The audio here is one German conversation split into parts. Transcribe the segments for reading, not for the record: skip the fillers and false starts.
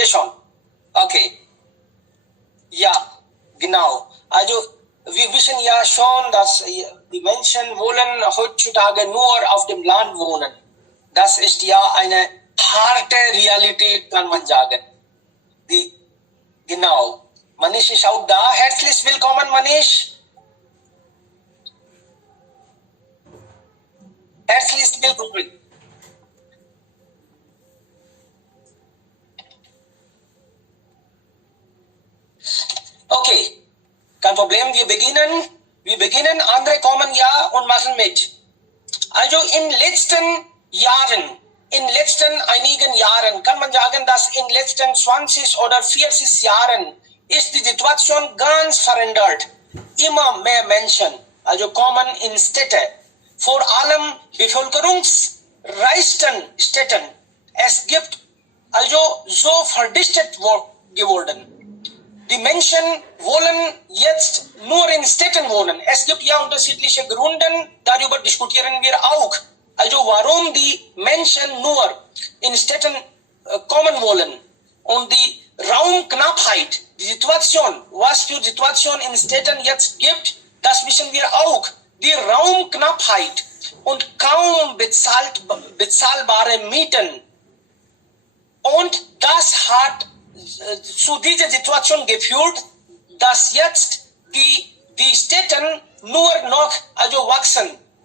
Sehr schon. Okay. Ja, genau. Also wir wissen ja schon, dass die Menschen wollen heutzutage nur auf dem Land wohnen. Das ist ja eine harte Realität, kann man sagen. Genau. Manish ist auch da. Herzlich willkommen, Manish. Herzlich willkommen. Okay, kein Problem, wir beginnen, andere kommen ja und machen mit. Also in letzten einigen Jahren, kann man sagen, dass in letzten 20 oder 40 Jahren ist die Situation ganz verändert. Immer mehr Menschen, also kommen in Städte, vor allem bevölkerungsreichsten Städten. Es gibt also so verdichtet geworden. Die Menschen wollen jetzt nur in Städten wohnen. Es gibt ja unterschiedliche Gründe, darüber diskutieren wir auch. Also warum die Menschen nur in Städten kommen wollen. Und die Raumknappheit, die Situation, was für Situation in Städten jetzt gibt, das wissen wir auch. Die Raumknappheit und kaum bezahlbare Mieten. Und das hat zu dieser Situation geführt, dass jetzt die Städte nur noch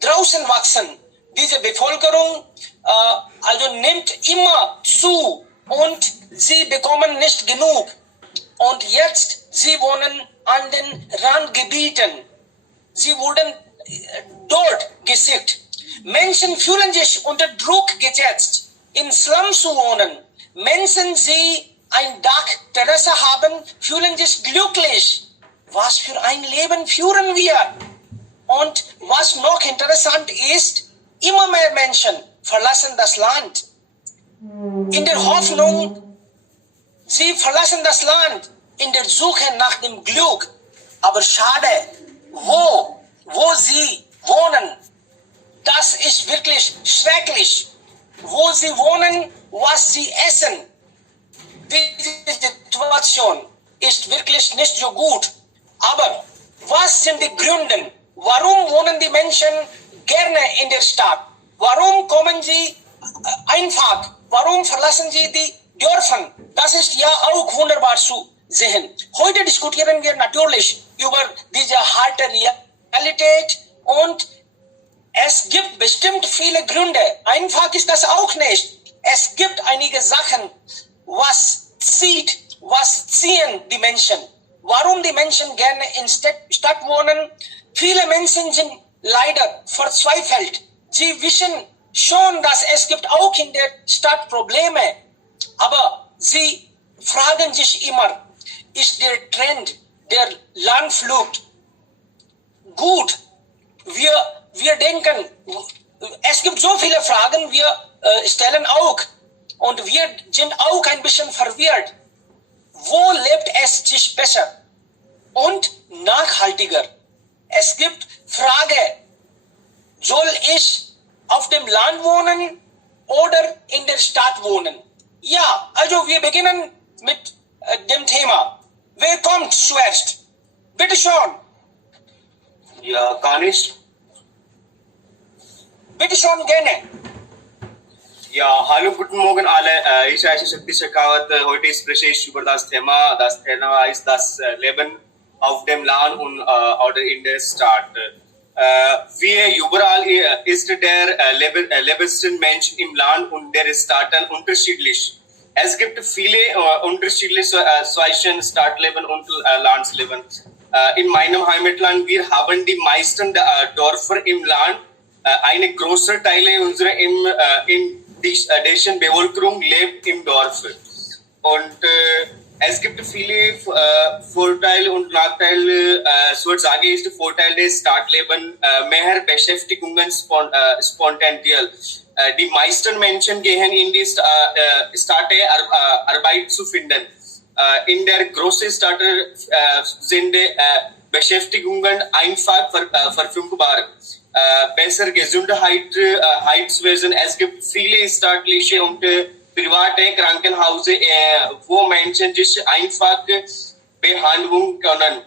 draußen wachsen. Diese Bevölkerung also nimmt immer zu und sie bekommen nicht genug. Und jetzt, sie wohnen an den Randgebieten. Sie wurden dort gesägt. Menschen fühlen sich unter Druck gesetzt, in Slums zu wohnen. Menschen, die ein Dachterrasse haben, fühlen sich glücklich. Was für ein Leben führen wir? Und was noch interessant ist, immer mehr Menschen verlassen das Land. In der Hoffnung, sie verlassen das Land in der Suche nach dem Glück. Aber schade, wo sie wohnen, das ist wirklich schrecklich. Wo sie wohnen, was sie essen. Diese Situation ist wirklich nicht so gut. Aber was sind die Gründe? Warum wohnen die Menschen gerne in der Stadt? Warum kommen sie einfach? Warum verlassen sie die Dörfer? Das ist ja auch wunderbar zu sehen. Heute diskutieren wir natürlich über diese harte Realität und es gibt bestimmt viele Gründe. Einfach ist das auch nicht. Es gibt einige Sachen, was ziehen die Menschen. Warum die Menschen gerne in Stadt wohnen? Viele Menschen sind leider verzweifelt. Sie wissen schon, dass es gibt auch in der Stadt Probleme. Aber sie fragen sich immer, ist der Trend der Landflucht gut? Wir denken, es gibt so viele Fragen, wir stellen auch. Und wir sind auch ein bisschen verwirrt. Wo lebt es sich besser und nachhaltiger? Es gibt Frage, soll ich auf dem Land wohnen oder in der Stadt wohnen? Ja, also wir beginnen mit dem Thema. Wer kommt zuerst? Bitte schon. Ja, Kanish. Bitte schon, gerne. Ja, hallo, guten Morgen alle. Ich heiße Shakti Shekhawat. Heute spreche über das Thema. Das Thema ist das Leben auf dem Land und oder in der Stadt. Wie überall ist der Lebensstil Mensch im Land und der Staaten unterschiedlich. Es gibt viele unterschiedliche zwischen Stadtleben und Landsleben. In meinem Heimatland, wir haben die meisten Dörfer im Land. Eine große Teile unserer in Dächern Bevölkerung lebt im Dorf. Und es gibt viele Vorteile und Nachteile. Ich würde sagen, ist der Vorteil des Stadtlebens mehr Beschäftigungen spontan. Die meisten Menschen gehen in die Stadt Arbeit zu finden. In der großen Stadt sind Beschäftigungen einfach verfügbar. Besser Gesundheitswesen. Es gibt viele staatliche und private Krankenhause, wo Menschen sich einfach Behandlung können.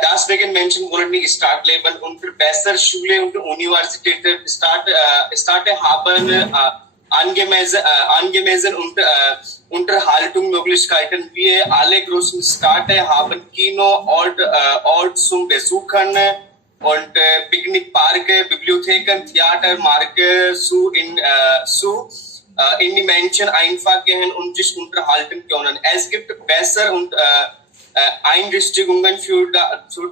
Deswegen Menschen wollen nicht Startleben und besser Schule und Universitäten Starte haben angemessen und Unterhaltung Möglichkeiten. Wir alle großen Städte haben Kino, Ort zum Besuchen und Picknickparke, Bibliotheken, Theater, Marke in die Menschen einfach gehen und sich unterhalten können. Es gibt besser und Einrichtungen für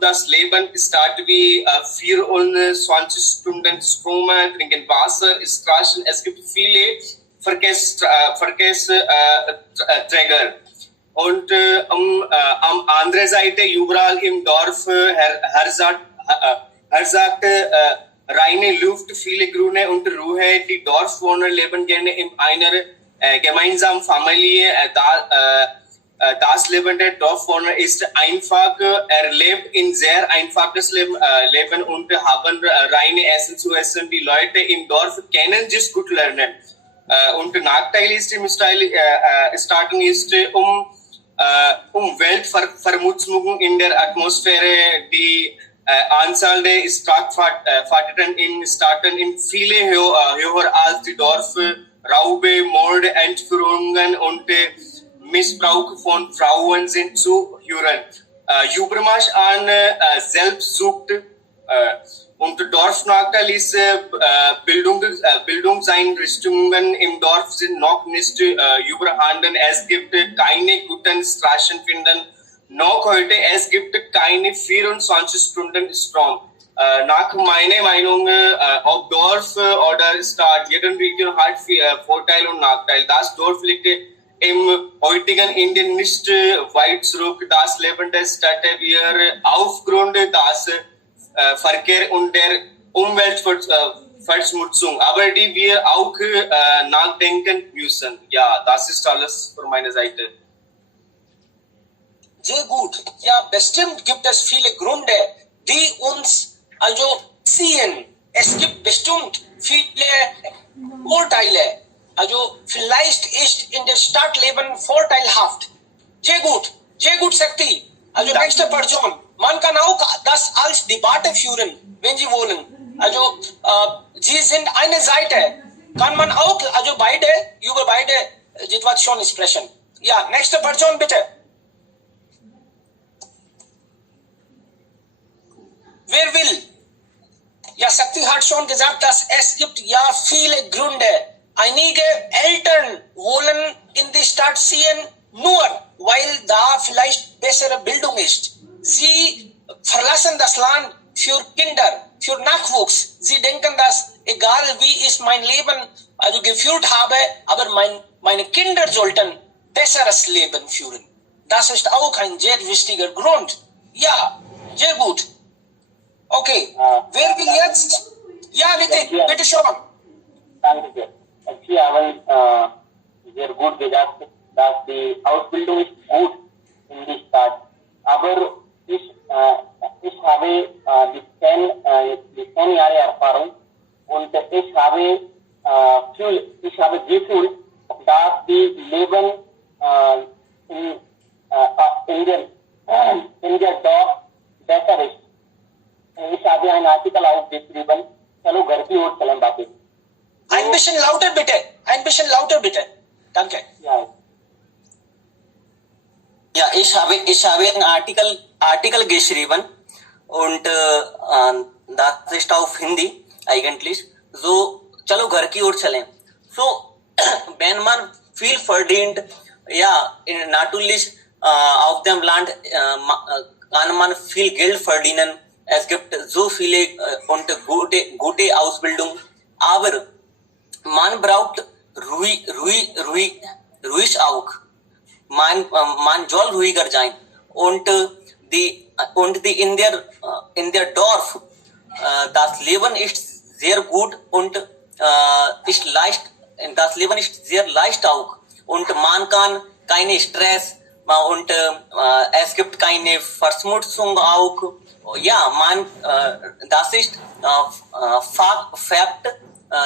das Leben, statt wie 24 Stunden Strom, trinken Wasser, Straßen. Es gibt viele Verkehrsträger. Und am anderen Seite, überall im Dorf, sagt reine Luft, viele Grüne und Ruhe. Die Dorfbewohner leben gerne in einer gemeinsamen Familie. Das Leben der Dorfbewohner ist einfach, lebt in sehr einfaches Leben und haben reine Essen zu essen. Die Leute im Dorf kennen sich gut lernen. Und Nachteil ist im Starten ist Umweltverschmutzung in der Atmosphäre, die Anzahl der Straftaten in Staaten in viele höher als die Dorf, Raube, Mord, Entführungen und Missbrauch von Frauen sind zu hören. Übermaß an Selbstsucht und Dorfnachteil ist Bildungseinrichtungen im Dorf sind noch nicht überhanden. Es gibt keine guten Straßenfinden. Noch heute, es gibt keine 24 Stunden Strom. Nach meiner Meinung, ob Dorf oder Stadt, jede Region hat Vorteil und Nachteil. Das Dorf liegt im heutigen Indien nicht weit zurück. Das Leben der Städte wir aufgrund des Verkehr und der Umweltverschmutzung, aber die wir auch nachdenken müssen. Ja, das ist alles von meiner Seite. Sehr gut. Ja, bestimmt gibt es viele Gründe, die uns also ziehen. Es gibt bestimmt viele Vorteile. Also vielleicht ist in der Stadt Leben vorteilhaft. Sehr gut, Sakti. Also nächste Person. Man kann auch das als Debatte führen, wenn Sie wollen. Also Sie sind eine Seite. Kann man auch also über beide Situationen sprechen. Ja, nächste Person bitte. Wer will? Ja, Sakti hat schon gesagt, dass es gibt ja viele Gründe. Einige Eltern wollen in die Stadt ziehen, nur weil da vielleicht bessere Bildung ist. Sie verlassen das Land für Kinder, für Nachwuchs. Sie denken, dass egal wie ich mein Leben also geführt habe, aber meine Kinder sollten besseres Leben führen. Das ist auch ein sehr wichtiger Grund. Ja, sehr gut. Okay, wer will jetzt? Ja, bitte schon. Danke sehr. Sie haben sehr gut gesagt, dass die Ausbildung ist gut in die Stadt. Aber ich habe die 10 Jahre Erfahrung und ich habe gefühlt, dass die Leben in der Dorf besser ist. Ich habe ein Artikel aufgeschrieben. Chalo, घर की ओर चलें बातें. Ein bisschen lauter bitte. Danke. Ja. Ja, ich habe einen Artikel geschrieben und das ist auf Hindi eigentlich. So, चलो घर की ओर चलें. So, wenn man viel verdient, ja, natürlich auf dem Land kann man viel Geld verdienen. Es gibt so viele und gute Ausbildung, aber man braucht ruhig auch. Man soll ruhiger sein und in der Dorf das Leben ist sehr gut und das Leben ist sehr leicht auch und man kann keine Stress und es gibt keine Verschmutzung auch. Ja, das ist Fakt,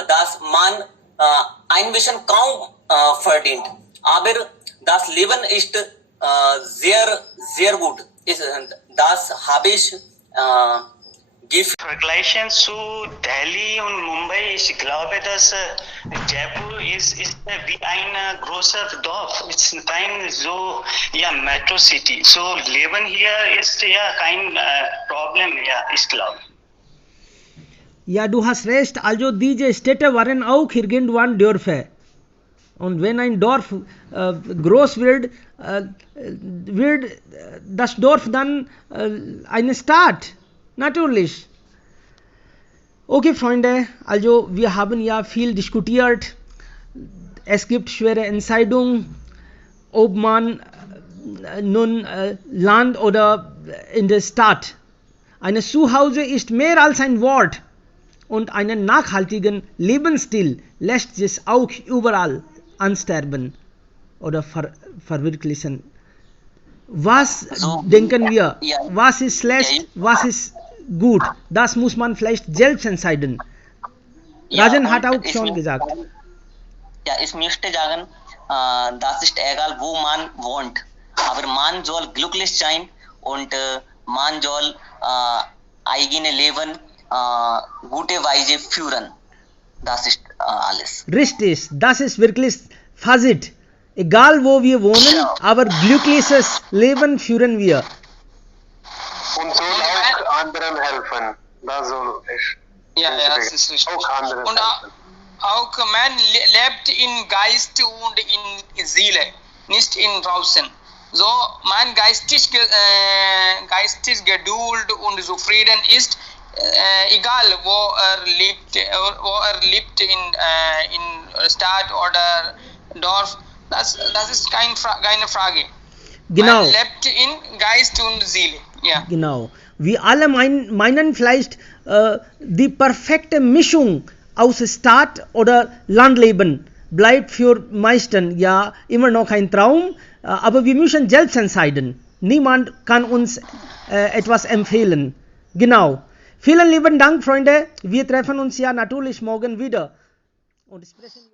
dass man ein bisschen kaum verdient. Aber das Leben ist sehr, sehr gut. Das habe ich Vergleichen zu Delhi und Mumbai, ich glaube, dass Jaipur ist wie ein großer Dorf. Es ist kein so Metro City. So Leben hier ist kein Problem, ich glaube. Ja, du hast recht. Also diese Städte waren auch irgendwann Dörfer. Und wenn ein Dorf groß wird, wird das Dorf dann eine Stadt. Natürlich. Okay, Freunde, also wir haben ja viel diskutiert. Es gibt schwere Entscheidungen, ob man nun Land oder in der Stadt. Ein Zuhause ist mehr als ein Wort und einen nachhaltigen Lebensstil lässt sich auch überall ansterben oder verwirklichen. Was denken wir? Was ist schlecht? Was ist gut? Das muss man vielleicht selbst entscheiden. Rajan hat auch schon gesagt. Ja, ich möchte sagen, das ist egal, wo man wohnt. Aber man soll glücklich sein und man soll eigene Leben gute Weise führen. Das ist alles. Richtig, das ist wirklich Fazit. Egal wo wir wohnen, aber glückliches Leben führen wir. Und so auch anderen helfen. Das soll ich. Ja, das ist richtig. Auch anderen Und helfen. auch man lebt in Geist und in Seele, nicht in draußen. So, man geistig Geduld und zufrieden ist, egal wo lebt in Stadt oder Dorf, das ist keine Frage. Genau. Man lebt in Geist und Seele. Ja. Genau. Wir alle meinen vielleicht die perfekte Mischung aus Stadt oder Landleben bleibt für meisten ja immer noch ein Traum, aber wir müssen selbst entscheiden. Niemand kann uns etwas empfehlen. Genau. Vielen lieben Dank, Freunde. Wir treffen uns ja natürlich morgen wieder und sprechen